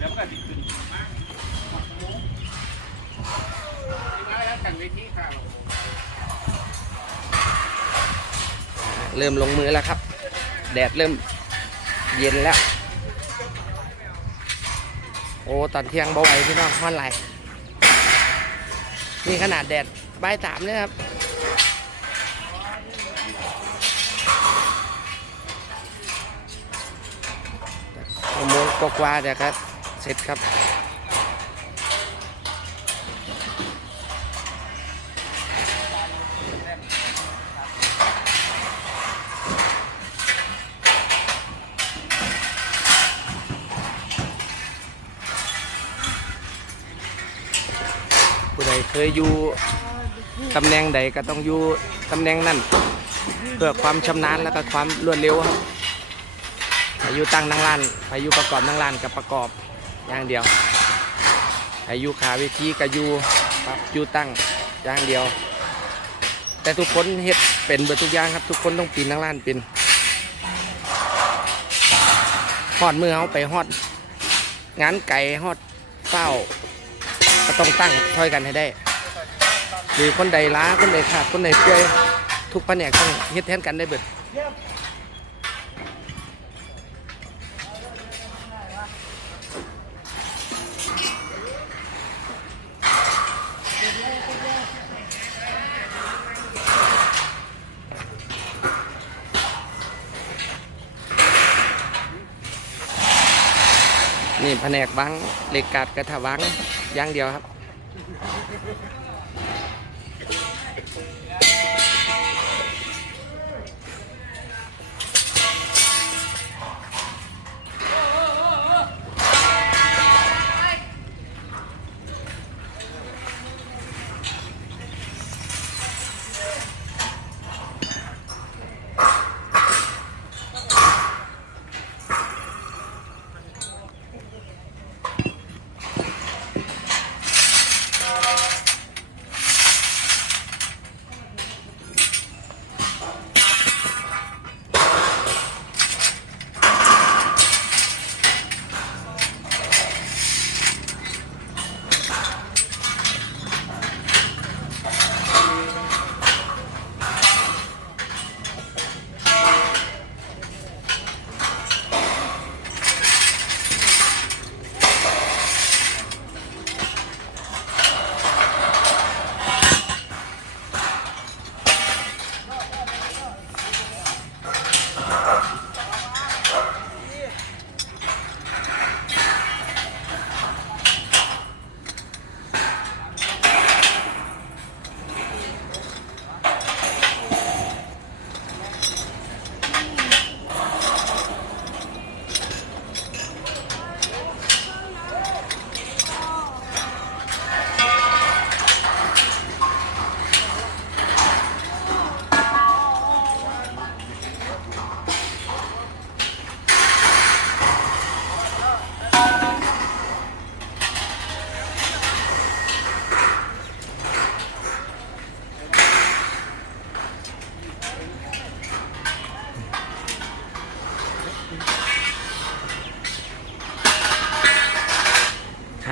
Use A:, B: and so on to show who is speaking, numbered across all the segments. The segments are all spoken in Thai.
A: แล้วมันก็ติดขึ้นมามาแล้วแต่งเวทีค่ะ
B: เริ่มลงมือแล้วครับ แดดเริ่มเย็นแล้ว โอ้ตอนเที่ยงเบาไหวพี่น้องห้อนไหลนี่ขนาดแดดบ่ายสามเลยครับชั่วโมงกว่าๆเดี๋ยวครับ เสร็จครับ ผู้ใดเคยอยู่ตำแหน่งใดก็ต้องอยู่ตำแหน่งนั้นเพื่อความชำนาญและก็ความรวดเร็วครับอายุตั้งนั่งร้านอายุประกอบนั่งร้านกับประกอบ อย่างเดียวอายุขาเวทีกับยูปรับยูตั้งอย่างเดียว แต่ทุกคนเฮ็ดเป็นเบิดทุกอย่างครับ ทุกคนต้องปีนนั่งร้านเป็นฮอดมือเขาไปฮอด งานไก่ฮอดเฝ้าก็ต้องตั้งช่วยกันให้ได้ หรือคนใดล้าคนใดขาดคนใดป่วย ทุกแผนกต้องเฮ็ดแทนกันได้เบิด นี่แผนกวังเหล็กกาดกระถาวังย่างเดียวครับ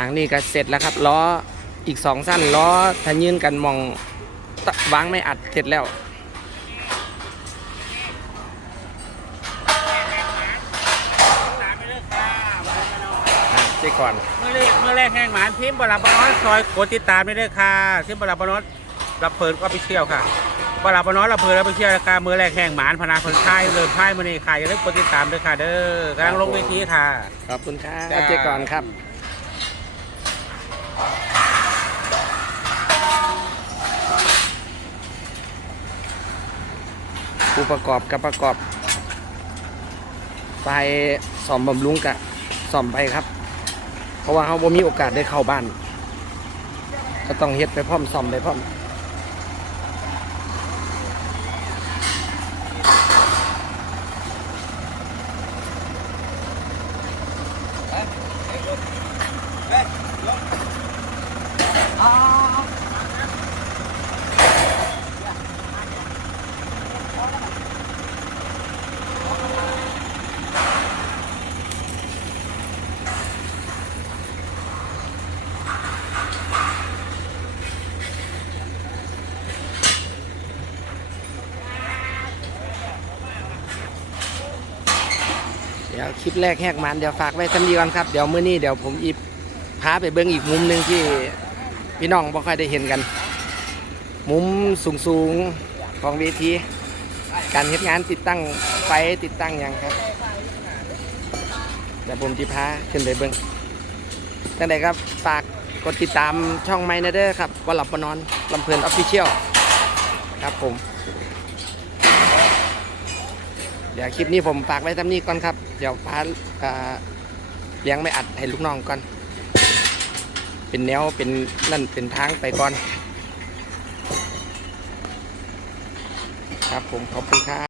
B: างนี้ก็เสร็จแล้วครับล้ออีกสองสั้นล้อถ้ายืนกันมองตะวางไม่อัดเสร็จแล้วอะเจ๊ก่อน
A: เมื่อแรกเมื่อแรกแห้งหมานพิมพ์บลาบานอสซอยกดติดตามได้เลยค่ะซิมบลาบานอสรับเปิดก็ไปเชี่ยวค่ะบลาบานอสรับเปิดรับไปเชี่ยวราคาเมื่อแรกแห้งหมานพนาคนไข้เริ่มไข้มานี่ค่ะอย่าลืมกดติดตามด้วยค่ะเด้อกำลังลงเวทีค่ะ
B: ขอบคุณครับ
A: จ้า
B: เจ๊ก่อนครับ ผู้ประกอบกับประกอบไปสอมบำรุงกับสอมไปครับ เพราะว่าเขาบ่มีโอกาสได้เข้าบ้าน ก็ต้องเฮ็ดไปพร้อมสอมไปพร้อม เดี๋ยวคลิปแรกแหกมันเดี๋ยวฝากไว้สักทีก่อนครับ เดี๋ยวมื้อนี้เดี๋ยวผมอิบพาไปเบิ้งอีกมุมหนึ่งที่ พี่น้องบ่ค่อยได้เห็นกัน มุมสูงๆของเวทีการเฮ็ดงานติดตั้งไฟติดตั้งหยังครับเดี๋ยวผมจะพาขึ้นไปเบิ่งจังใดครับฝากกดติดตามช่องไมเนเดอร์ครับว่าหลับปนอนลำเพลินออฟฟิเชียลครับผม เดี๋ยวคลิปนี้ผมฝากไว้ทำนี้ก่อนครับ เดี๋ยวฟ้าเอ่อเลี้ยงไม่อัดให้ลูกน้องก่อน เป็นแนวเป็นนั่นเป็นทางไปก่อน ครับผมขอบคุณครับ